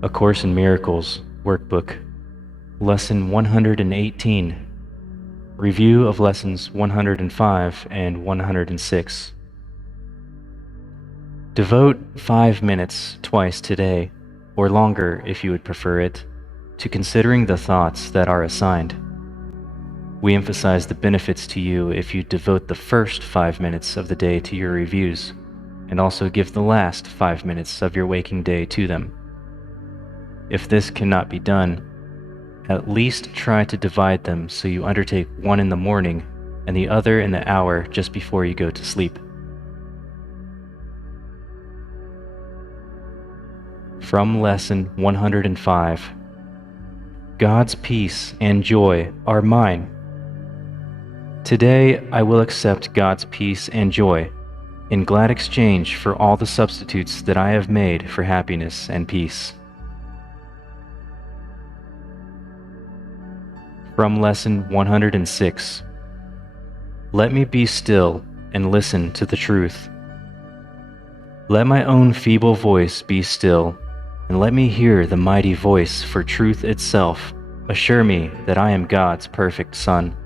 A Course in Miracles, Workbook, Lesson 118, Review of Lessons 105 and 106. Devote 5 minutes twice today, or longer if you would prefer it, to considering the thoughts that are assigned. We emphasize the benefits to you if you devote the first 5 minutes of the day to your reviews, and also give the last 5 minutes of your waking day to them. If this cannot be done, at least try to divide them so you undertake one in the morning and the other in the hour just before you go to sleep. From Lesson 105, God's peace and joy are mine. Today I will accept God's peace and joy in glad exchange for all the substitutes that I have made for happiness and peace. From Lesson 106, Let me be still and listen to the truth. Let my own feeble voice be still, and let me hear the mighty voice for truth itself assure me that I am God's perfect Son.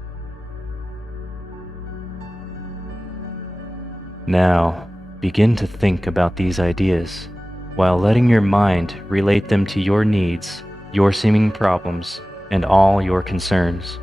Now, begin to think about these ideas, while letting your mind relate them to your needs, your seeming problems, and all your concerns.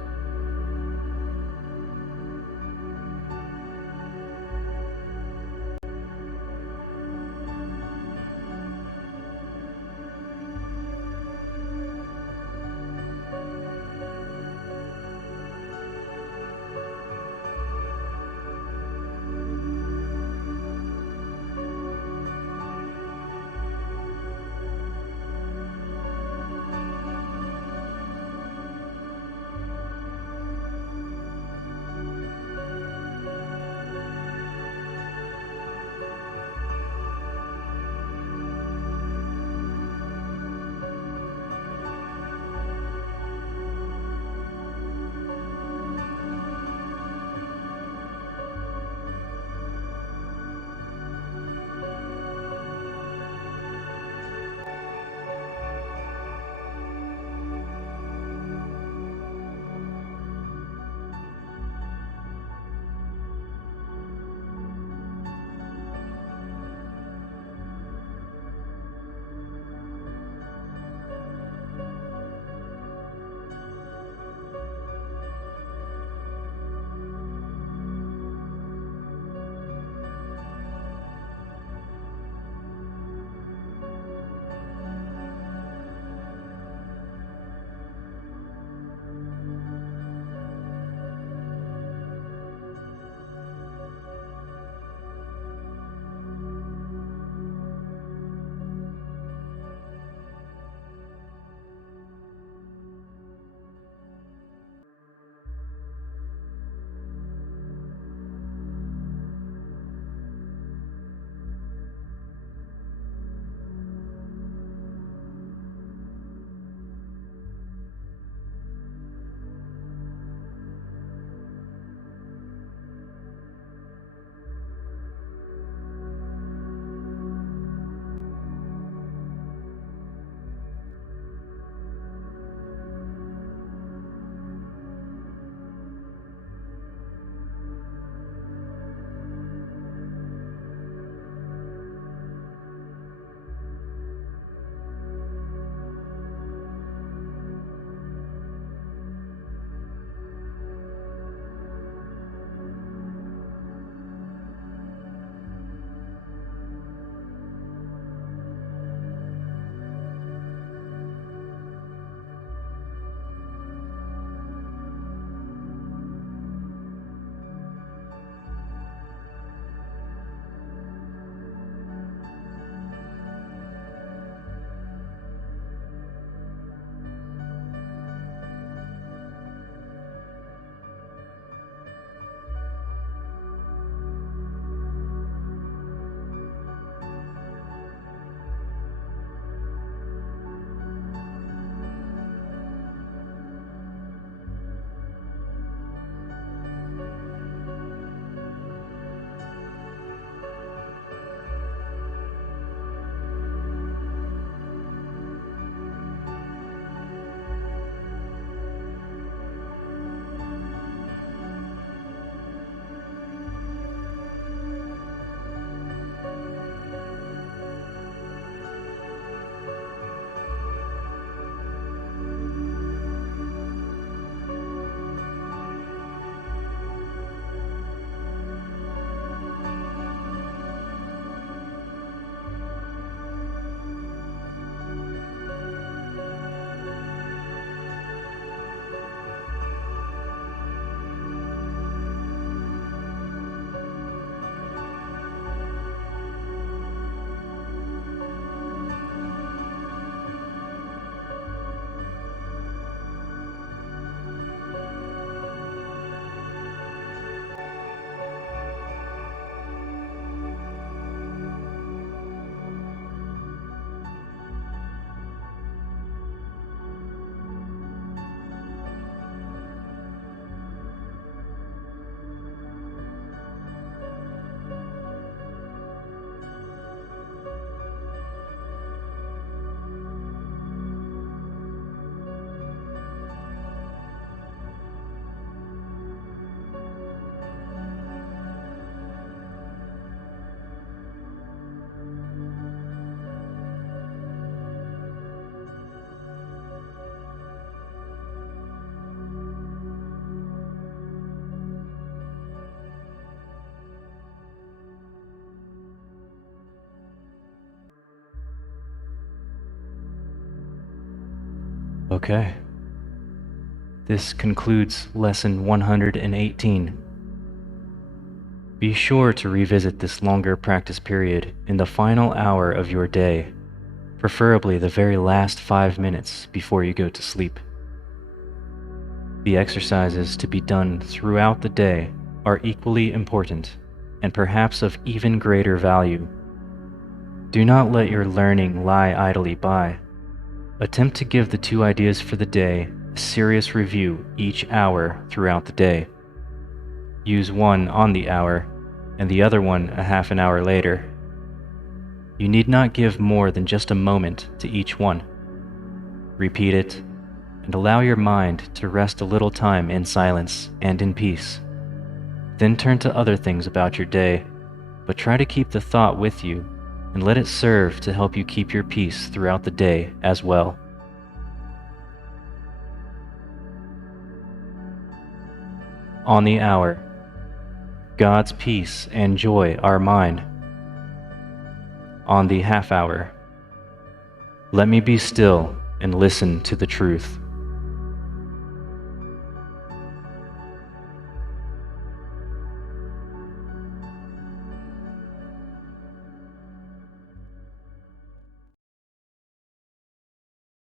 Okay. This concludes Lesson 118. Be sure to revisit this longer practice period in the final hour of your day, preferably the very last 5 minutes before you go to sleep. The exercises to be done throughout the day are equally important and perhaps of even greater value. Do not let your learning lie idly by. Attempt to give the 2 ideas for the day a serious review each hour throughout the day. Use one on the hour and the other one a half an hour later. You need not give more than just a moment to each one. Repeat it and allow your mind to rest a little time in silence and in peace. Then turn to other things about your day, but try to keep the thought with you and let it serve to help you keep your peace throughout the day as well. On the hour, God's peace and joy are mine. On the half hour, let me be still and listen to the truth.